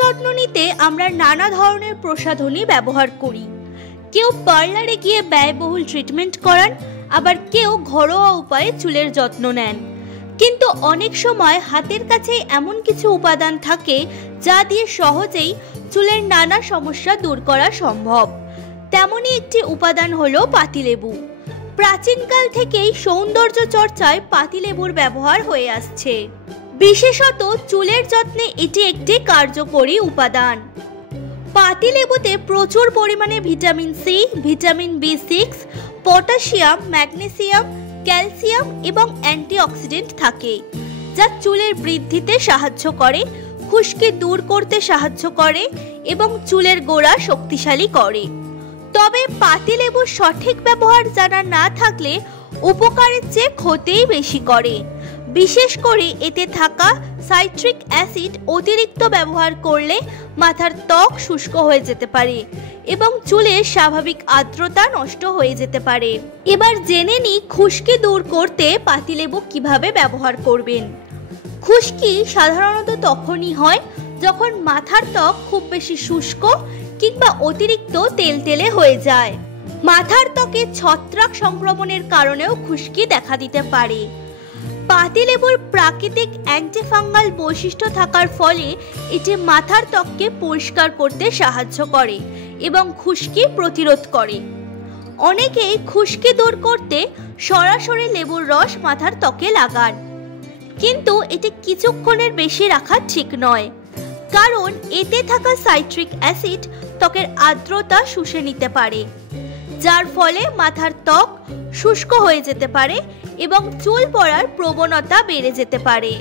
যত্ন নিতে আমরা নানা ধরনের প্রসাধনী ব্যবহার করি। কেউ পার্লারে গিয়ে ব্যয়বহুল ট্রিটমেন্ট করান, আবার কেউ ঘরোয়া উপায়ে চুলের যত্ন নেন। কিন্তু অনেক সময় হাতের কাছে এমন কিছু উপাদান থাকে যা দিয়ে সহজেই চুলের নানা সমস্যা দূর করা সম্ভব। তেমনই একটি উপাদান হলো পাতিলেবু। প্রাচীনকাল থেকেই সৌন্দর্য চর্চায় পাতিলেবুর ব্যবহার হয়ে আসছে। বিশেষত চুলের যত্নে এটি একটি কার্যকরী উপাদান। পাতিলেবুতে প্রচুর পরিমাণে ভিটামিন সি, ভিটামিন বি6, পটাশিয়াম, ম্যাগনেসিয়াম, ক্যালসিয়াম এবং অ্যান্টিঅক্সিডেন্ট থাকে, যা চুলের বৃদ্ধিতে সাহায্য করে, খুশকি দূর করতে সাহায্য করে এবং চুলের গোড়া শক্তিশালী করে। তবে পাতিলেবুর সঠিক ব্যবহার জানা না থাকলে উপকারের চেয়ে ক্ষতিই বেশি করে। বিশেষ করে এতে থাকা সাইট্রিক অ্যাসিড অতিরিক্ত ব্যবহার করলে মাথার ত্বক শুষ্ক হয়ে যেতে পারে এবং চুলের স্বাভাবিক আর্দ্রতা নষ্ট হয়ে যেতে পারে। এবার জেনে নিই খুশকি দূর করতে পাতিলেবু কিভাবে ব্যবহার করবেন। খুশকি সাধারণত তখনই হয় যখন মাথার ত্বক খুব বেশি শুষ্ক কিংবা অতিরিক্ত তেলতেলে হয়ে যায়। মাথার ত্বকে ছত্রাক সংক্রমণের কারণেও খুশকি দেখা দিতে পারে। পাতিলেবুর প্রাকৃতিক অ্যান্টিফাঙ্গাল বৈশিষ্ট্য থাকার ফলে এটি মাথার ত্বককে পরিষ্কার করতে সাহায্য করে এবং খুশকি প্রতিরোধ করে। অনেকেই খুশকি দূর করতে সরাসরি লেবুর রস মাথার ত্বকে লাগান, কিন্তু এটি কিছুক্ষণের বেশি রাখা ঠিক নয়, কারণ এতে থাকা সাইট্রিক অ্যাসিড ত্বকের আর্দ্রতা শুষে নিতে পারে, যার ফলে মাথার ত্বক শুষ্ক হয়ে যেতে পারে এবং চুল পড়ার প্রবণতা বেড়ে যেতে পারে।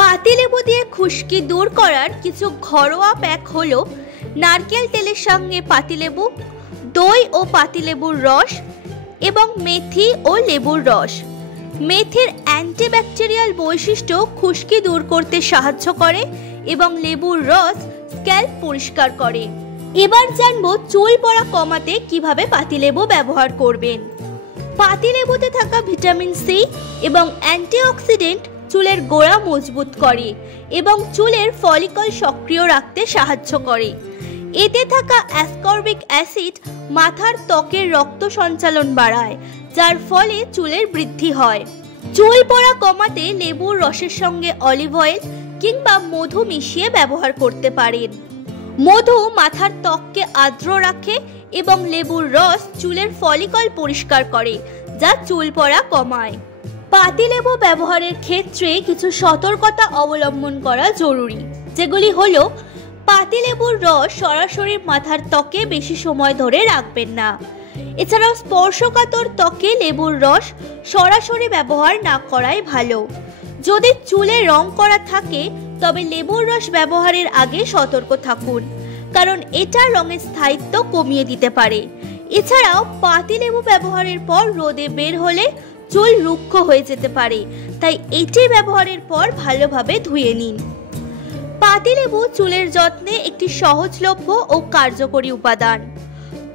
পাতিলেবু দিয়ে খুশকি দূর করার কিছু ঘরোয়া প্যাক হলো নারকেল তেলের সঙ্গে পাতিলেবু, দই ও পাতিলেবুর রস এবং মেথি ও লেবুর রস। মেথির অ্যান্টিব্যাকটেরিয়াল বৈশিষ্ট্য খুশকি দূর করতে সাহায্য করে এবং লেবুর রস স্ক্যাল্প পরিষ্কার করে। এবার জানবো চুল পড়া কমাতে কিভাবে পাতিলেবু ব্যবহার করবেন। পাতিলেবুতে থাকা ভিটামিন সি এবং অ্যান্টিঅক্সিডেন্ট চুলের গোড়া মজবুত করে এবং চুলের ফলিকল সক্রিয় রাখতে সাহায্য করে। এতে থাকা অ্যাসকর্বিক অ্যাসিড মাথার ত্বকের রক্ত সঞ্চালন বাড়ায়, যার ফলে চুলের বৃদ্ধি হয়। চুল পড়া কমাতে লেবুর রসের সঙ্গে অলিভ অয়েল কিংবা মধু মিশিয়ে ব্যবহার করতে পারেন। মধু মাথার ত্বককে আর্দ্র রাখে এবং লেবুর রস চুলের ফলিকল পরিষ্কার করে, যা চুল পড়া কমায়। পাতিলেবু ব্যবহারের ক্ষেত্রে কিছু সতর্কতা অবলম্বন করা জরুরি, যেগুলি হলো পাতিলেবুর রস সরাসরি মাথার ত্বকে বেশি সময় ধরে রাখবেন না। এছাড়াও স্পর্শকাতর ত্বকে লেবুর রস সরাসরি ব্যবহার না করাই ভালো। যদি চুলে রং করা থাকে তবে লেবুর রস ব্যবহারের আগে সতর্ক থাকুন, কারণ এটা রঙের স্থায়িত্ব কমিয়ে দিতে পারে। এছাড়াও পাতিলেবু ব্যবহারের পর রোদে বের হলে চুল রুক্ষ হয়ে যেতে পারে, তাই এটি ব্যবহারের পর ভালোভাবে ধুয়ে নিন। পাতিলেবু চুলের যত্নে একটি সহজলভ্য ও কার্যকরী উপাদান,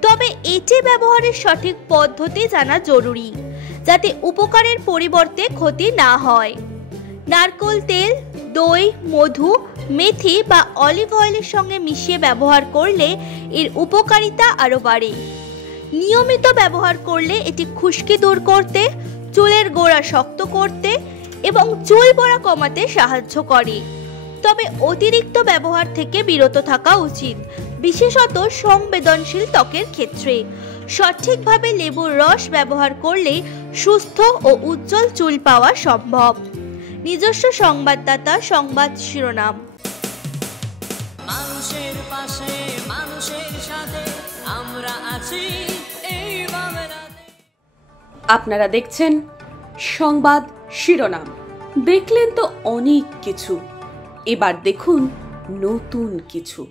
তবে এটি ব্যবহারের সঠিক পদ্ধতি জানা জরুরি, যাতে উপকারের পরিবর্তে ক্ষতি না হয়। নারকেল তেল, দই, মধু, মেথি বা অলিভ অয়েলের সঙ্গে মিশিয়ে ব্যবহার করলে এর উপকারিতা আরও বাড়ে। নিয়মিত ব্যবহার করলে এটি খুশকি দূর করতে, চুলের গোড়া শক্ত করতে এবং চুল পড়া কমাতে সাহায্য করে। তবে অতিরিক্ত ব্যবহার থেকে বিরত থাকা উচিত, বিশেষত সংবেদনশীল ত্বকের ক্ষেত্রে। সঠিকভাবে লেবুর রস ব্যবহার করলে সুস্থ ও উজ্জ্বল চুল পাওয়া সম্ভব। নিজস্ব সংবাদদাতা, সংবাদ শিরোনাম। মানুষের পাশে, মানুষের সাথে আমরা আছি এই বাংলাতে। আপনারা দেখছেন সংবাদ শিরোনাম। দেখলেন তো অনেক কিছু, এবার দেখুন নতুন কিছু।